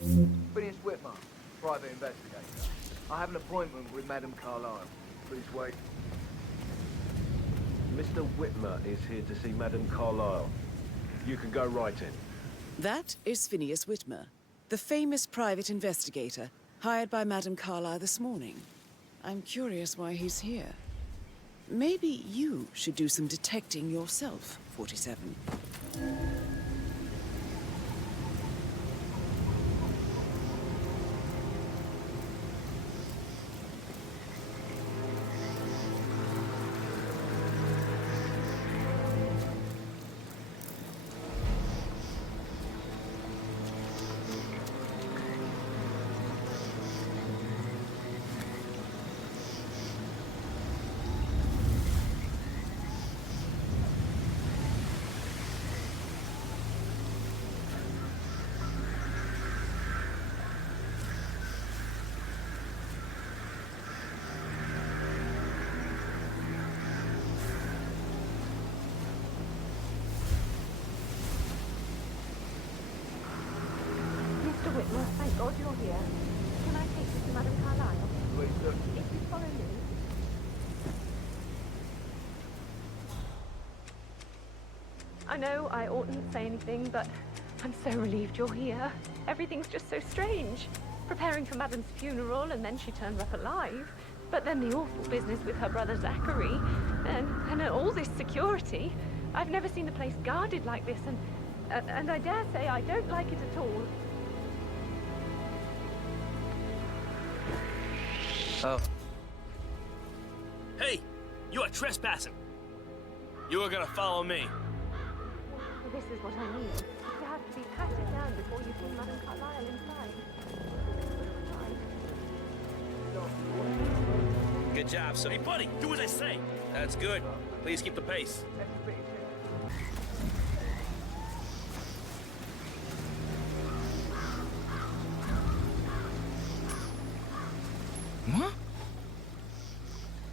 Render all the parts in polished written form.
Phineas Whitmer, private investigator. I have an appointment with Madame Carlyle. Please wait. Mr. Whitmer is here to see Madame Carlyle. You can go right in. That is Phineas Whitmer, the famous private investigator hired by Madame Carlyle this morning. I'm curious why he's here. Maybe you should do some detecting yourself, 47. Mr. Whitmer, thank God you're here. Can I take you to Madame Carlyle? Please do. If you follow me. I know I oughtn't say anything, but I'm so relieved you're here. Everything's just so strange. Preparing for Madame's funeral, and then she turns up alive. But then the awful business with her brother Zachary, and all this security. I've never seen the place guarded like this, and I dare say I don't like it at all. Oh. Hey! You are trespassing! You are gonna follow me. This is what I need. You have to be patted down before you see Madame Carlyle inside. Good job, so hey buddy, do as I say! That's good. Please keep the pace. What?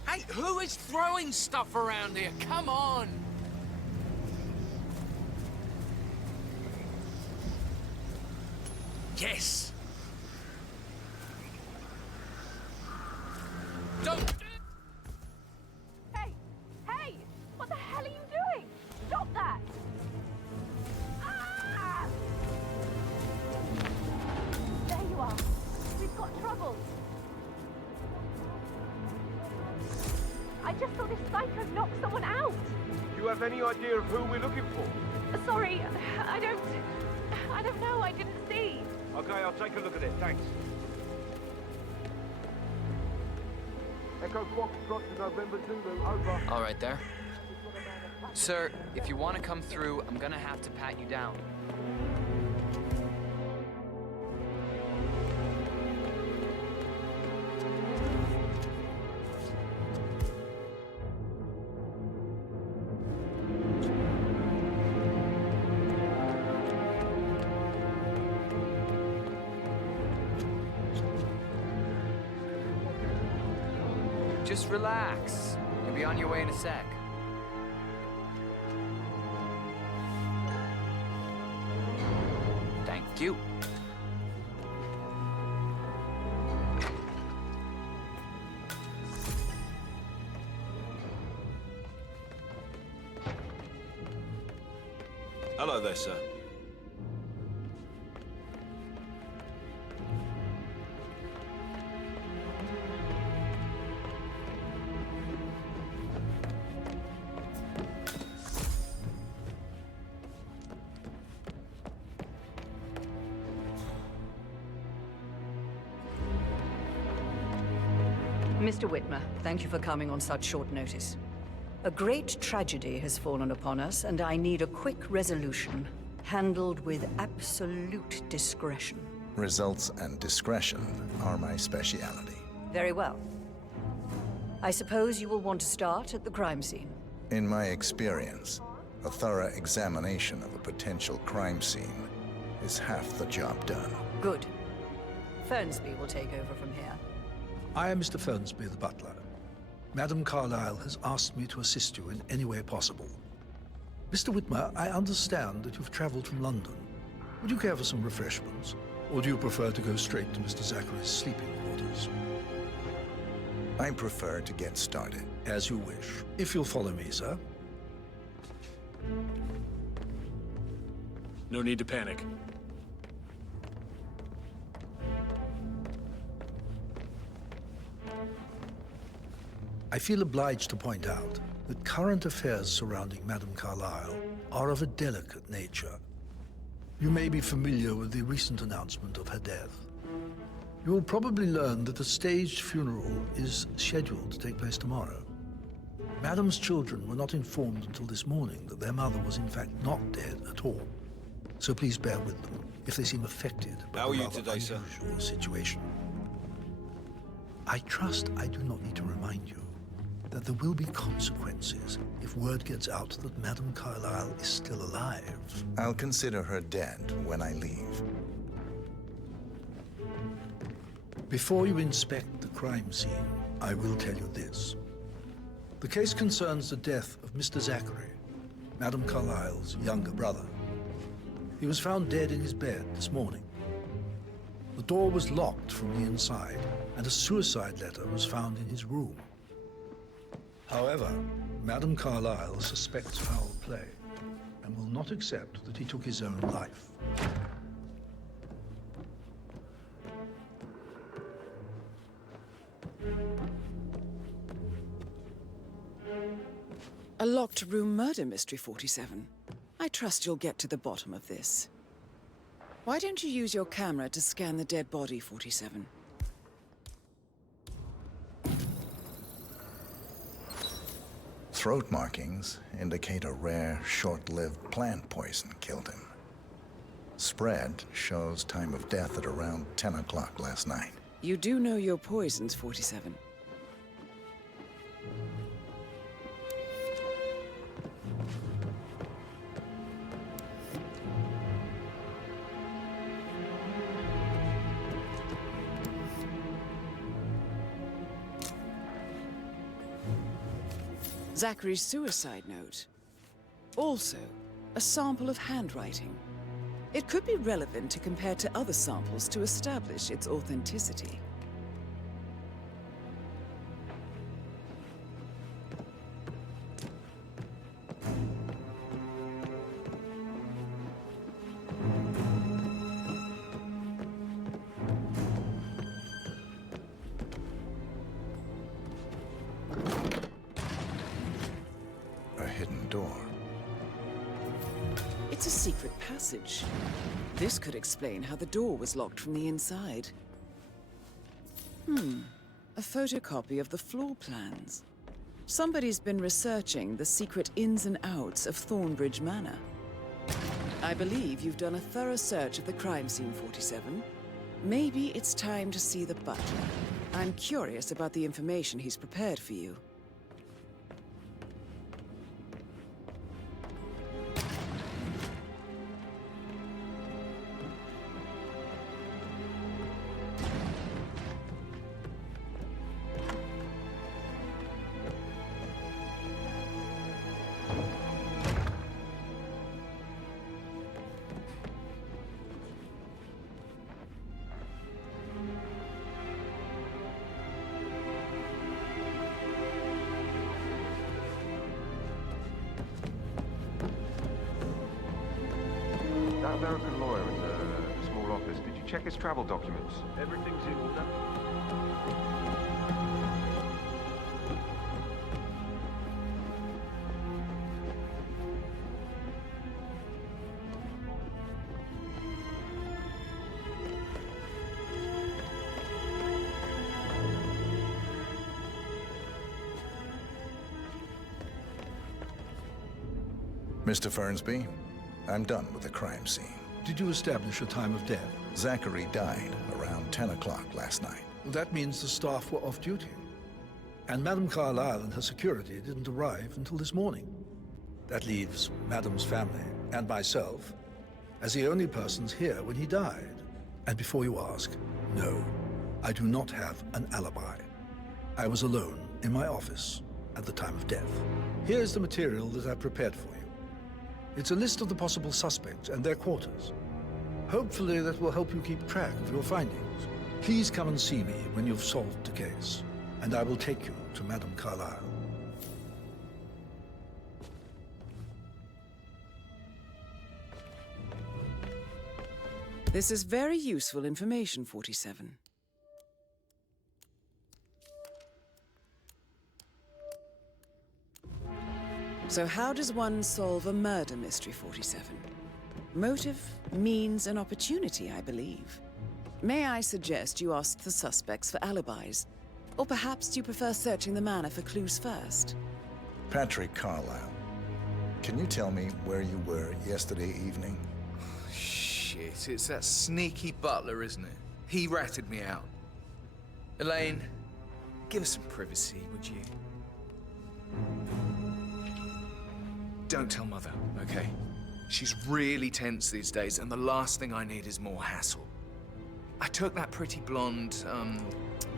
Hey, who is throwing stuff around here? Come on! Yes! Don't... Hey! Hey! What the hell are you doing? Stop that! Ah! There you are. We've got trouble. I just saw this psycho knock someone out. Do you have any idea of who we're looking for? Sorry, I don't know. I didn't see. Okay, I'll take a look at it, thanks. Echo Foxtrot to November Zulu, over. All right there. Sir, if you want to come through, I'm gonna have to pat you down. Just relax. You'll be on your way in a sec. Thank you. Hello there, sir. Mr. Whitmer, thank you for coming on such short notice. A great tragedy has fallen upon us, and I need a quick resolution, handled with absolute discretion. Results and discretion are my speciality. Very well. I suppose you will want to start at the crime scene. In my experience, a thorough examination of a potential crime scene is half the job done. Good. Fernsby will take over from here. I am Mr. Fernsby, the butler. Madame Carlyle has asked me to assist you in any way possible. Mr. Whitmer, I understand that you've traveled from London. Would you care for some refreshments? Or do you prefer to go straight to Mr. Zachary's sleeping quarters? I prefer to get started. As you wish. If you'll follow me, sir. No need to panic. I feel obliged to point out that current affairs surrounding Madame Carlyle are of a delicate nature. You may be familiar with the recent announcement of her death. You will probably learn that a staged funeral is scheduled to take place tomorrow. Madame's children were not informed until this morning that their mother was in fact not dead at all. So please bear with them if they seem affected by How are the you rather today, sir? unusual situation. I trust I do not need to remind you that there will be consequences if word gets out that Madame Carlyle is still alive. I'll consider her dead when I leave. Before you inspect the crime scene, I will tell you this. The case concerns the death of Mr. Zachary, Madame Carlyle's younger brother. He was found dead in his bed this morning. The door was locked from the inside, and a suicide letter was found in his room. However, Madame Carlyle suspects foul play and will not accept that he took his own life. A locked room murder mystery, 47. I trust you'll get to the bottom of this. Why don't you use your camera to scan the dead body, 47? Throat markings indicate a rare, short-lived plant poison killed him. Spread shows time of death at around 10 o'clock last night. You do know your poisons, 47. Zachary's suicide note. Also, a sample of handwriting. It could be relevant to compare to other samples to establish its authenticity. A hidden door. It's a secret passage. This could explain how the door was locked from the inside. A photocopy of the floor plans. Somebody's been researching the secret ins and outs of Thornbridge Manor. I believe you've done a thorough search of the crime scene, 47. Maybe it's time to see the butler. I'm curious about the information he's prepared for you. That American lawyer in the small office, did you check his travel documents? Everything's in order. Mr. Fernsby, I'm done with the crime scene. Did you establish a time of death? Zachary died around 10 o'clock last night. Well, that means the staff were off duty. And Madame Carlyle and her security didn't arrive until this morning. That leaves Madame's family and myself as the only persons here when he died. And before you ask, no, I do not have an alibi. I was alone in my office at the time of death. Here's the material that I prepared for you. It's a list of the possible suspects and their quarters. Hopefully that will help you keep track of your findings. Please come and see me when you've solved the case, and I will take you to Madame Carlyle. This is very useful information, 47. So how does one solve a murder mystery, 47? Motive, means, and opportunity, I believe. May I suggest you ask the suspects for alibis? Or perhaps you prefer searching the manor for clues first? Patrick Carlyle, can you tell me where you were yesterday evening? Shit, it's that sneaky butler, isn't it? He ratted me out. Elaine, give us some privacy, would you? Don't tell Mother, okay? She's really tense these days, and the last thing I need is more hassle. I took that pretty blonde,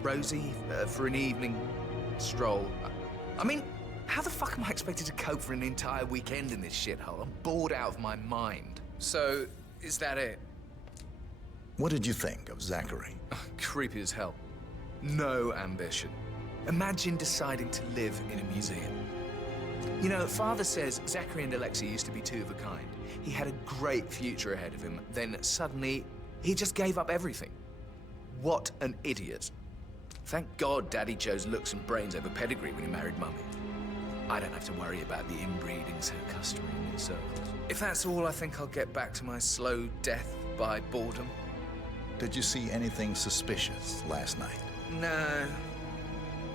Rosie, for an evening stroll. I mean, how the fuck am I expected to cope for an entire weekend in this shithole? I'm bored out of my mind. So, is that it? What did you think of Zachary? Creepy as hell. No ambition. Imagine deciding to live in a museum. You know, Father says Zachary and Alexei used to be two of a kind. He had a great future ahead of him, then suddenly, he just gave up everything. What an idiot. Thank God Daddy chose looks and brains over pedigree when he married Mummy. I don't have to worry about the inbreeding so customary in these circles. If that's all, I think I'll get back to my slow death by boredom. Did you see anything suspicious last night? No.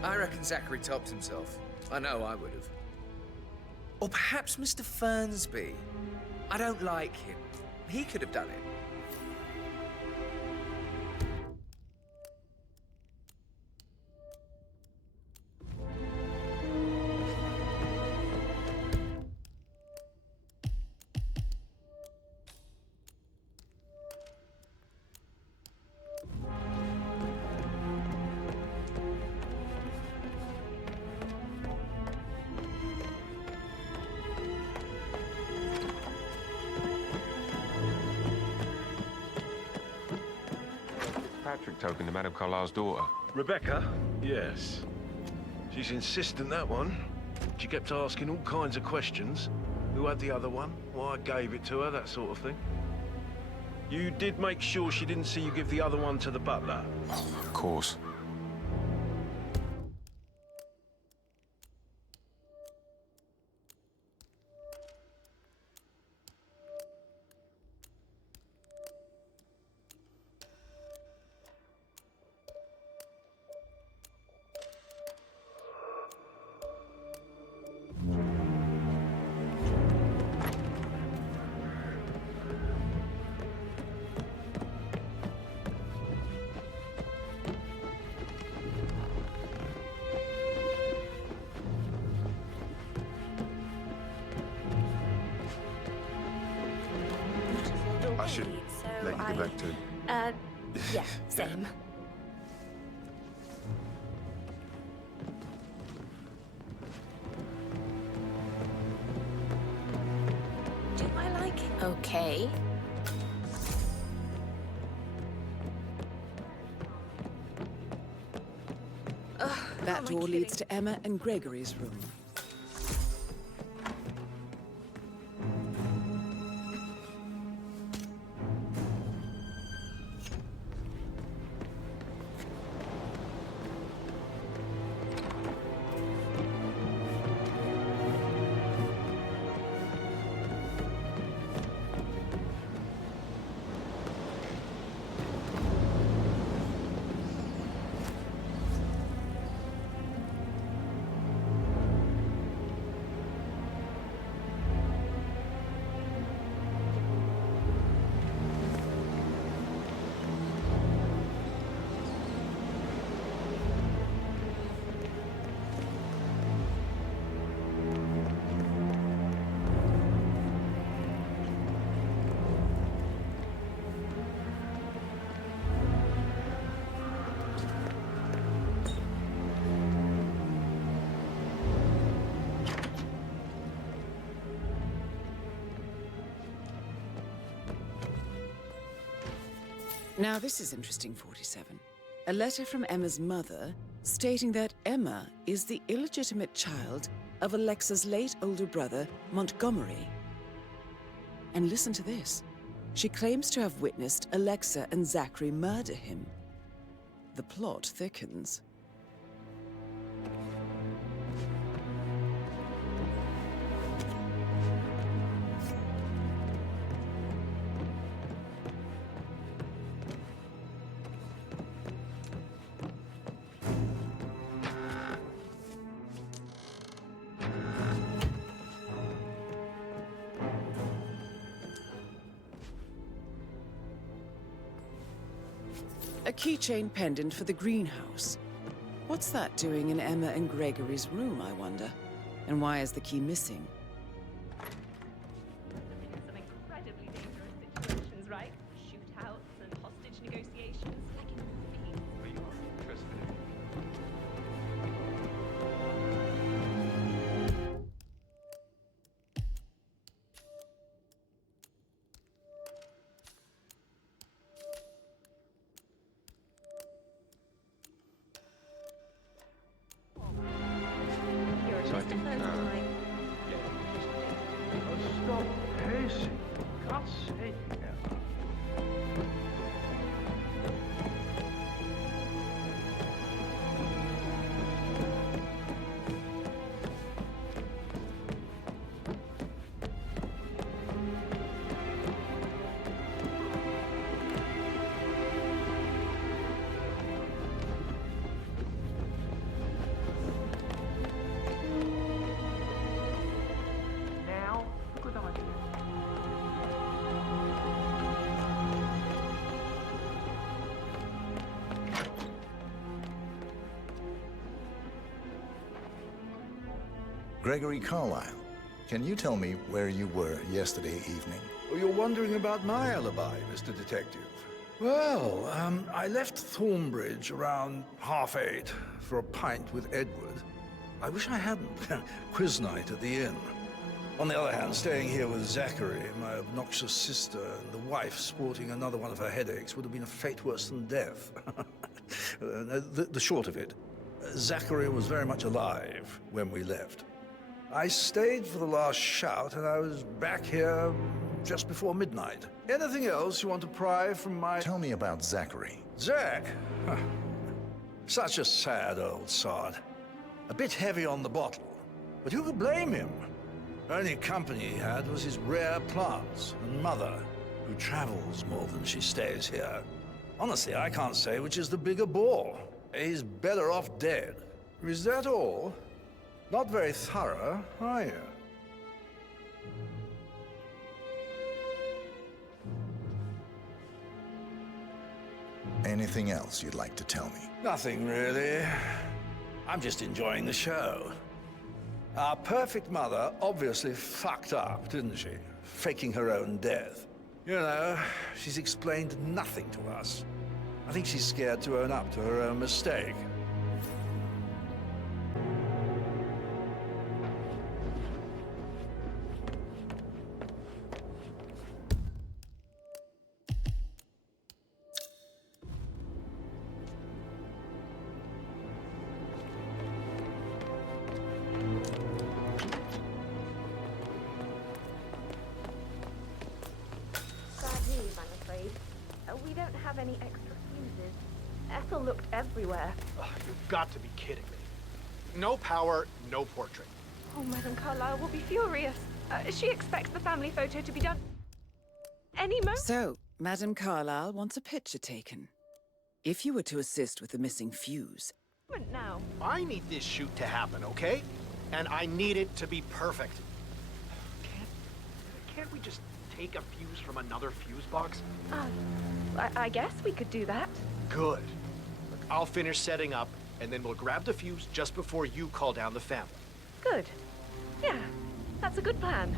I reckon Zachary topped himself. I know I would have. Or perhaps Mr. Fernsby. I don't like him. He could have done it. Patrick token to Madame Carlyle's daughter. Rebecca? Yes. She's insistent, that one. She kept asking all kinds of questions. Who had the other one? Why I gave it to her, that sort of thing. You did make sure she didn't see you give the other one to the butler? Of course. I should let you get back to it. Yeah, same. Do I like it? Okay. That door leads to Emma and Gregory's room. Now this is interesting, 47. A letter from Emma's mother stating that Emma is the illegitimate child of Alexa's late older brother, Montgomery. And listen to this. She claims to have witnessed Alexa and Zachary murder him. The plot thickens. A keychain pendant for the greenhouse. What's that doing in Emma and Gregory's room, I wonder? And why is the key missing? Some incredibly dangerous situations, right? Shootouts and hostage negotiations, like in movies. Are you interested in You're So I just a think, friend of mine. Stop pacing. For God's sake, Emma. Now, good idea. Gregory Carlyle, can you tell me where you were yesterday evening? Oh, you're wondering about my alibi, Mr. Detective. Well, I left Thornbridge around 8:30 for a pint with Edward. I wish I hadn't. Quiz night at the inn. On the other hand, staying here with Zachary, my obnoxious sister, and the wife sporting another one of her headaches would have been a fate worse than death. The short of it, Zachary was very much alive when we left. I stayed for the last shout, and I was back here just before midnight. Anything else you want to pry from my... Tell me about Zachary. Zach? Huh. Such a sad old sod. A bit heavy on the bottle, but who could blame him? Only company he had was his rare plants and mother, who travels more than she stays here. Honestly, I can't say which is the bigger bore. He's better off dead. Is that all? Not very thorough, are you? Anything else you'd like to tell me? Nothing really. I'm just enjoying the show. Our perfect mother obviously fucked up, didn't she? Faking her own death. You know, she's explained nothing to us. I think she's scared to own up to her own mistake. Bad news, I'm afraid. We don't have any extra fuses. Ethel looked everywhere. Ugh, you've got to be kidding me. No power, no portrait. Oh, Madame Carlyle will be furious. She expects the family photo to be done any moment. So, Madame Carlyle wants a picture taken. If you were to assist with the missing fuse, Now. I need this shoot to happen, okay? And I need it to be perfect. Can't we just take a fuse from another fuse box? I guess we could do that. Good. Look, I'll finish setting up, and then we'll grab the fuse just before you call down the family. Good. Yeah, that's a good plan.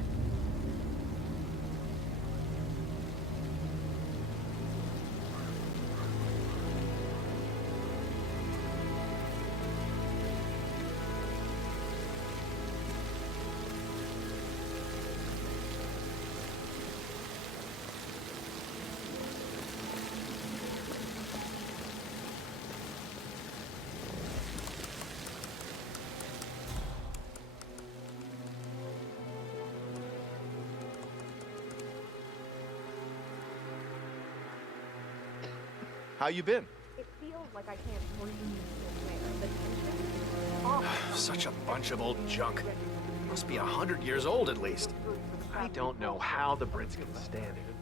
How you been? It feels like I can't breathe in there. The tension. Awful. Such a bunch of old junk. Must be 100 years old at least. I don't know how the Brits can stand it.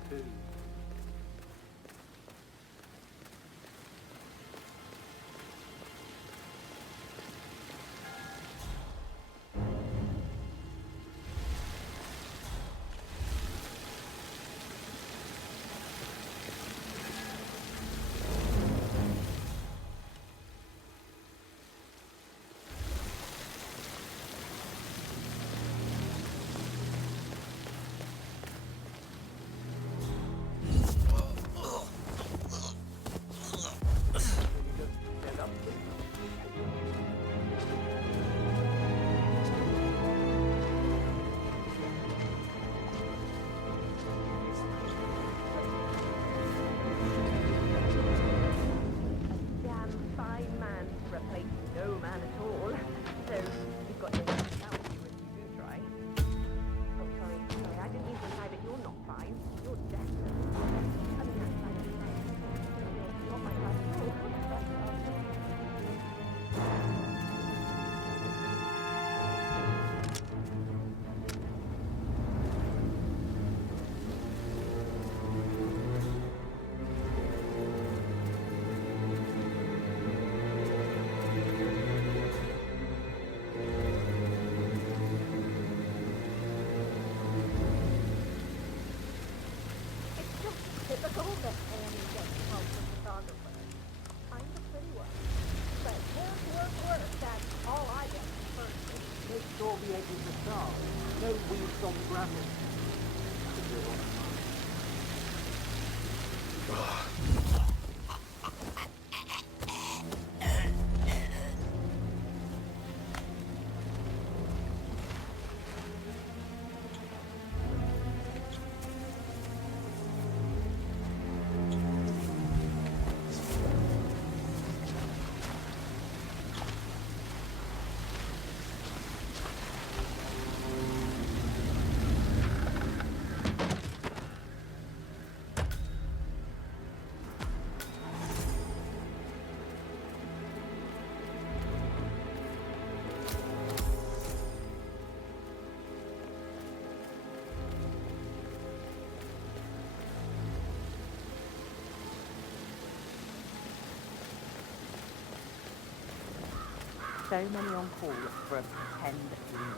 So many on call for a pretend leader.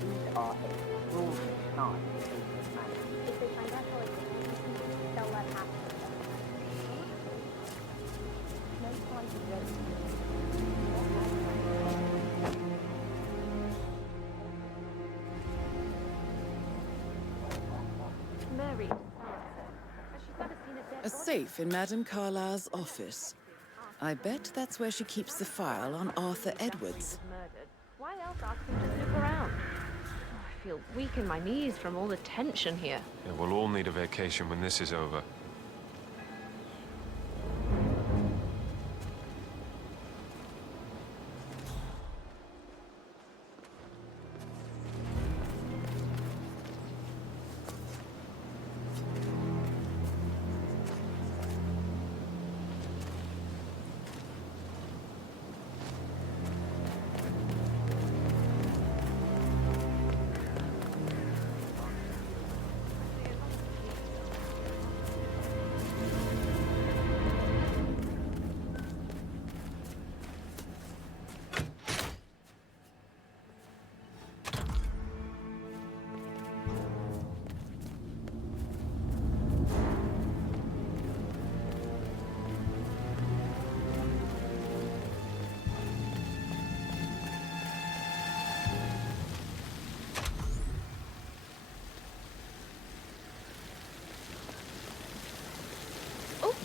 These are extraordinary times in this manner. If they find out how it is, they'll let happen. No time to joke. Mary, she's never seen a dead A safe in Madame Carlyle's office. I bet that's where she keeps the file on Arthur Edwards. murdered. Why else ask him to snoop around? Oh, I feel weak in my knees from all the tension here. Yeah, we'll all need a vacation when this is over.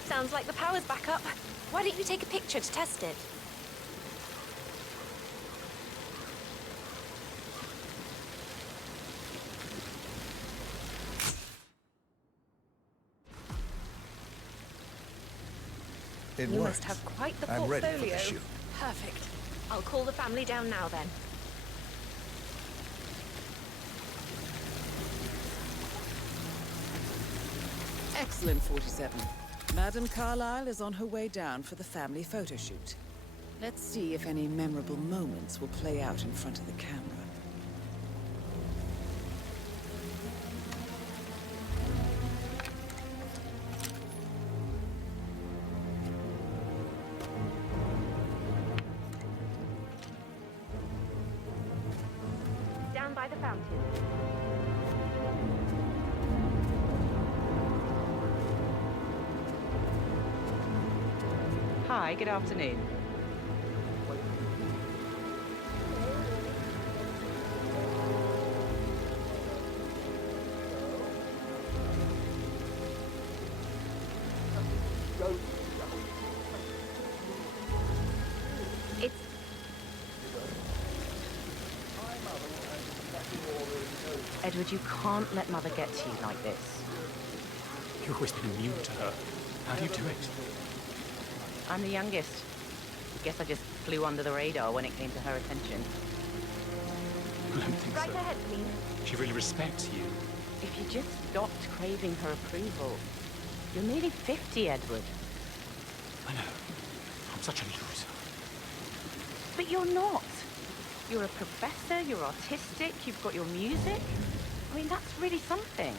Sounds like the power's back up. Why don't you take a picture to test it? It You worked. must have quite the I'm portfolio. ready for the shoot. Perfect. I'll call the family down now then. Excellent, 47. Madame Carlyle is on her way down for the family photo shoot. Let's see if any memorable moments will play out in front of the camera. Down by the fountain. Hi, good afternoon. It's... Edward, you can't let Mother get to you like this. You've always been immune to her. How do you do it? I'm the youngest. Guess I just flew under the radar when it came to her attention. I don't think Right so. ahead, please. She really respects you. If you just stopped craving her approval. You're nearly 50, Edward. I know. I'm such a loser. But you're not. You're a professor, you're artistic, you've got your music. I mean, that's really something.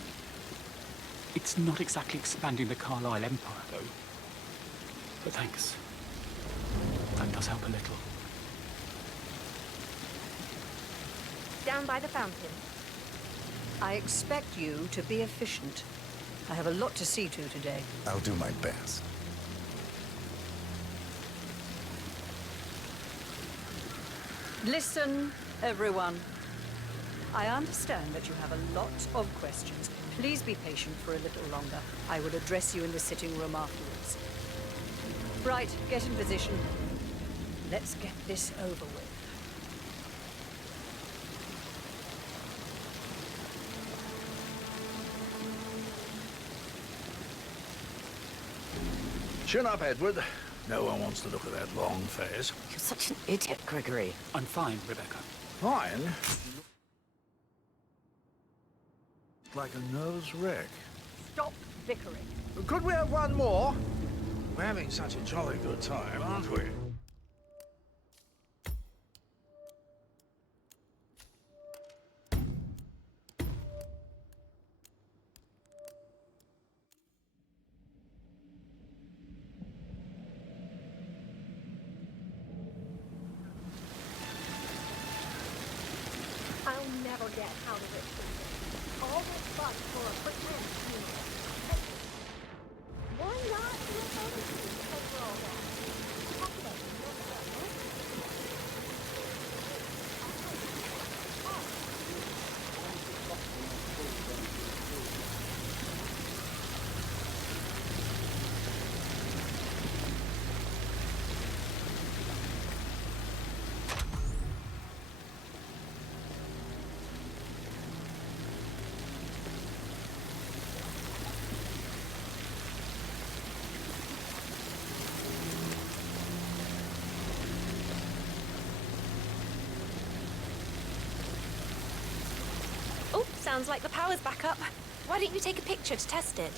It's not exactly expanding the Carlyle Empire, though. But thanks. That does help a little. Down by the fountain. I expect you to be efficient. I have a lot to see to today. I'll do my best. Listen, everyone. I understand that you have a lot of questions. Please be patient for a little longer. I will address you in the sitting room afterwards. Right, get in position. Let's get this over with. Chin up, Edward. No one wants to look at that long face. You're such an idiot, Gregory. I'm fine, Rebecca. Fine. Like a nervous wreck. Stop bickering. Could we have one more? We're having such a jolly good time, aren't we? I'll never get out of it. All this fuss for a quick man. Why not do a photo shoot over all that? Talk about it. Oh, sounds like the power's back up. Why don't you take a picture to test it?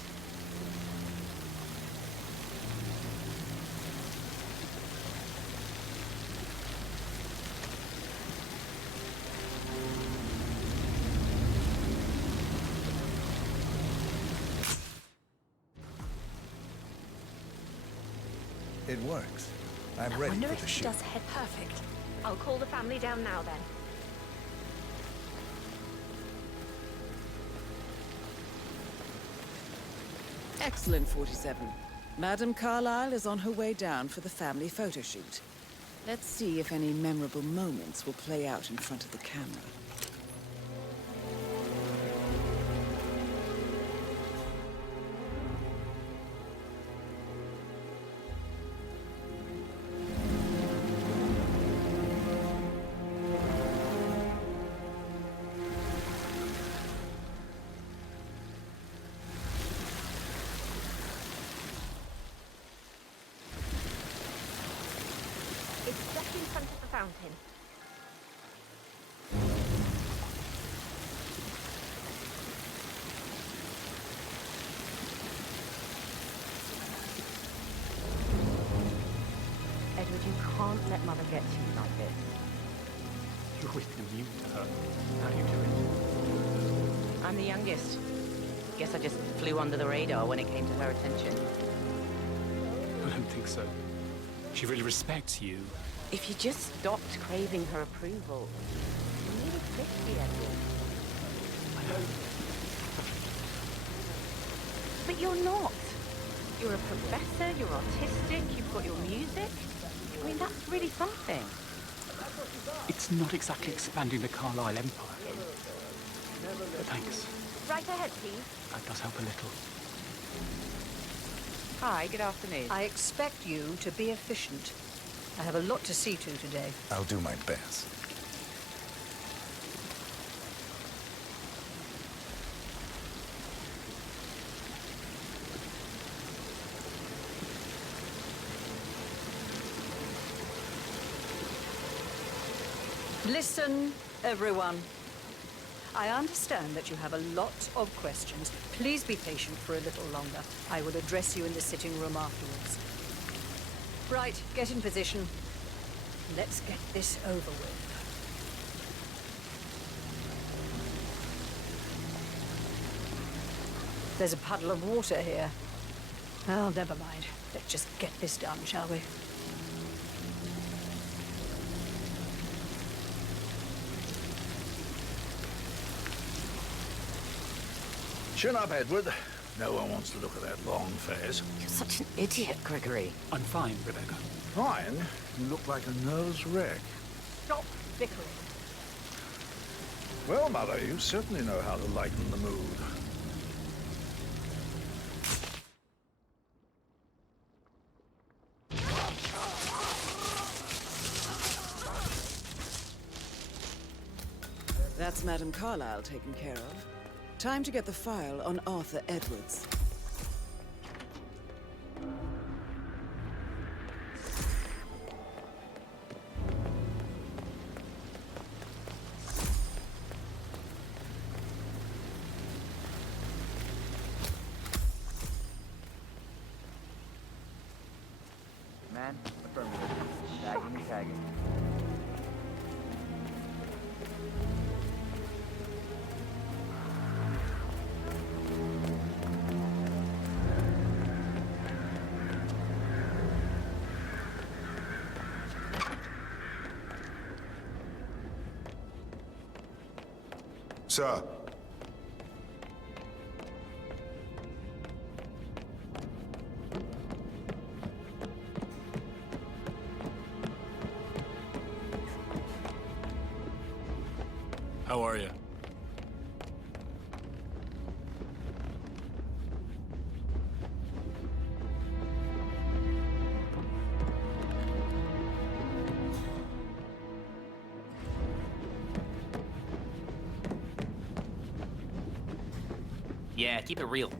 It works. I'm I ready wonder for if the she shoot. does head perfect. I'll call the family down now then. Excellent, 47. Madame Carlyle is on her way down for the family photo shoot. Let's see if any memorable moments will play out in front of the camera. It's just in front of the fountain. Don't let Mother get to you like this. You're with and new to her. How do you do it? I'm the youngest. Guess I just flew under the radar when it came to her attention. I don't think so. She really respects you. If you just stopped craving her approval, you're nearly 50, Edward. I know. But you're not. You're a professor, you're artistic, you've got your music. I mean, that's really something. It's not exactly expanding the Carlisle Empire, though. But thanks. Right ahead, please. That does help a little. Hi, good afternoon. I expect you to be efficient. I have a lot to see to today. I'll do my best. Listen, everyone. I understand that you have a lot of questions. Please be patient for a little longer. I will address you in the sitting room afterwards. Right, get in position. Let's get this over with. There's a puddle of water here. Oh, never mind. Let's just get this done, shall we? Chin up, Edward. No one wants to look at that long face. You're such an idiot, Gregory. I'm fine, Rebecca. Fine? You look like a nervous wreck. Stop bickering. Well, Mother, you certainly know how to lighten the mood. That's Madame Carlisle taken care of. Time to get the file on Arthur Edwards. Man, affirmative. Tagging and tagging. Sir. How are you? Yeah, keep it real.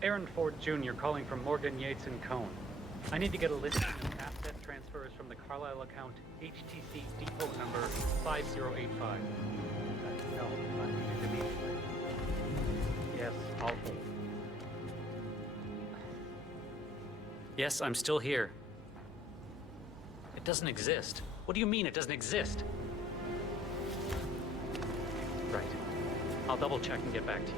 Aaron Ford Jr. calling from Morgan, Yates & Cohn. I need to get a listing of asset transfers from the Carlisle account HTC depot number 5085. No, not needed immediately. Yes, I'll hold. Yes, I'm still here. It doesn't exist. What do you mean it doesn't exist? Right. I'll double check and get back to you.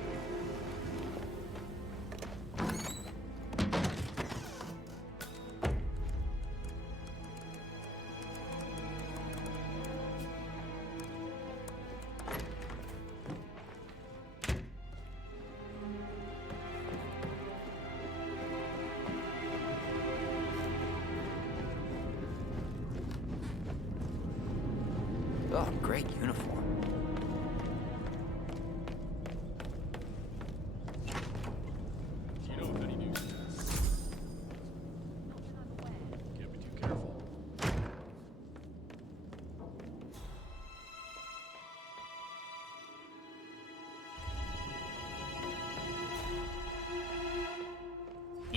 Oh, great uniform. Do you know of any news? Can't be too careful.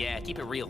Yeah, keep it real.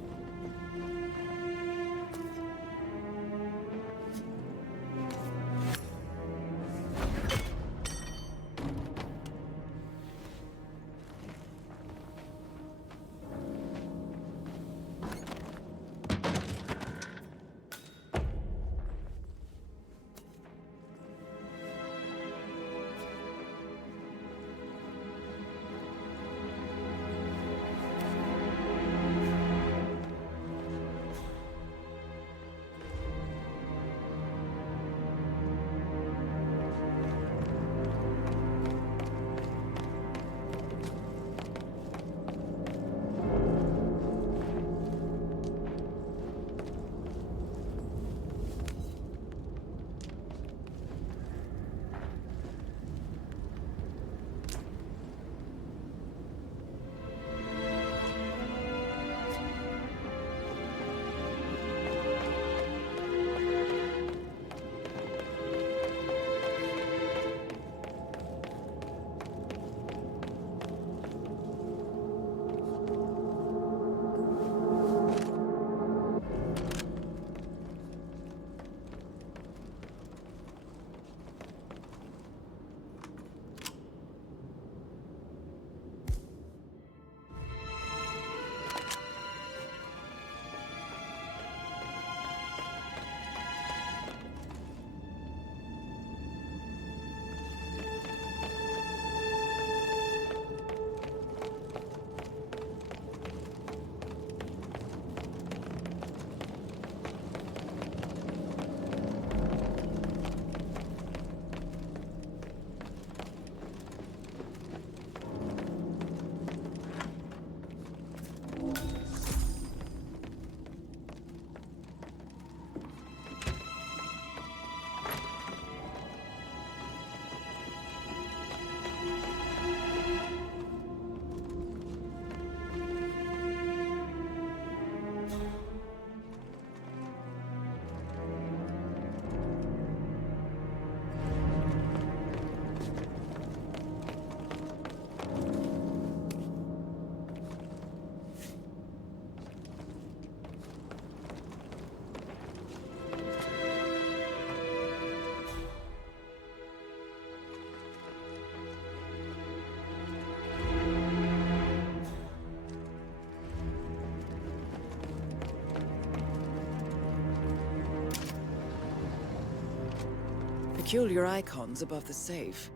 Peculiar icons above the safe.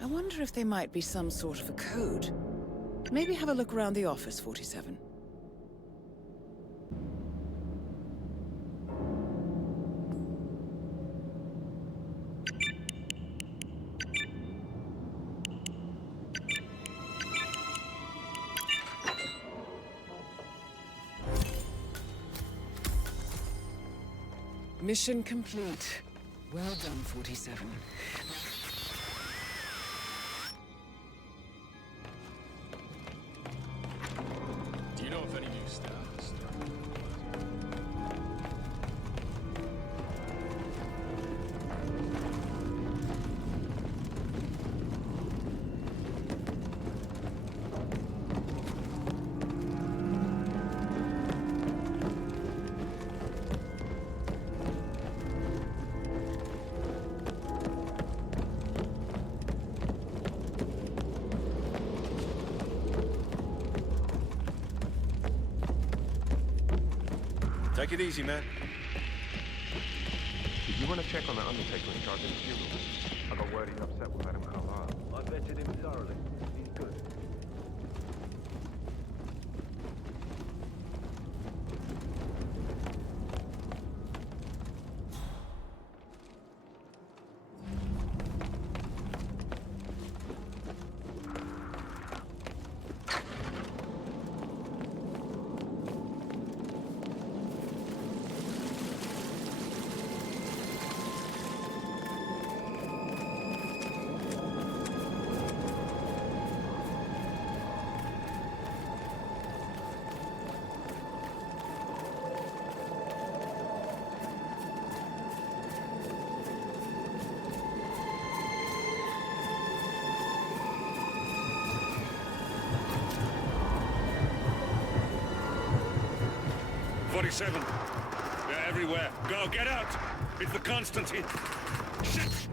I wonder if they might be some sort of a code. Maybe have a look around the office, 47. Mission complete. Well done, 47. Do you know if any new staff is starting? Take it easy, man. Did you want to check on that undertaker in charge of the funeral? I got word he's upset with Madame Carlyle. I vetted him thoroughly. He's good. 47. They're everywhere. Go, get out! It's the Constantine. Shit!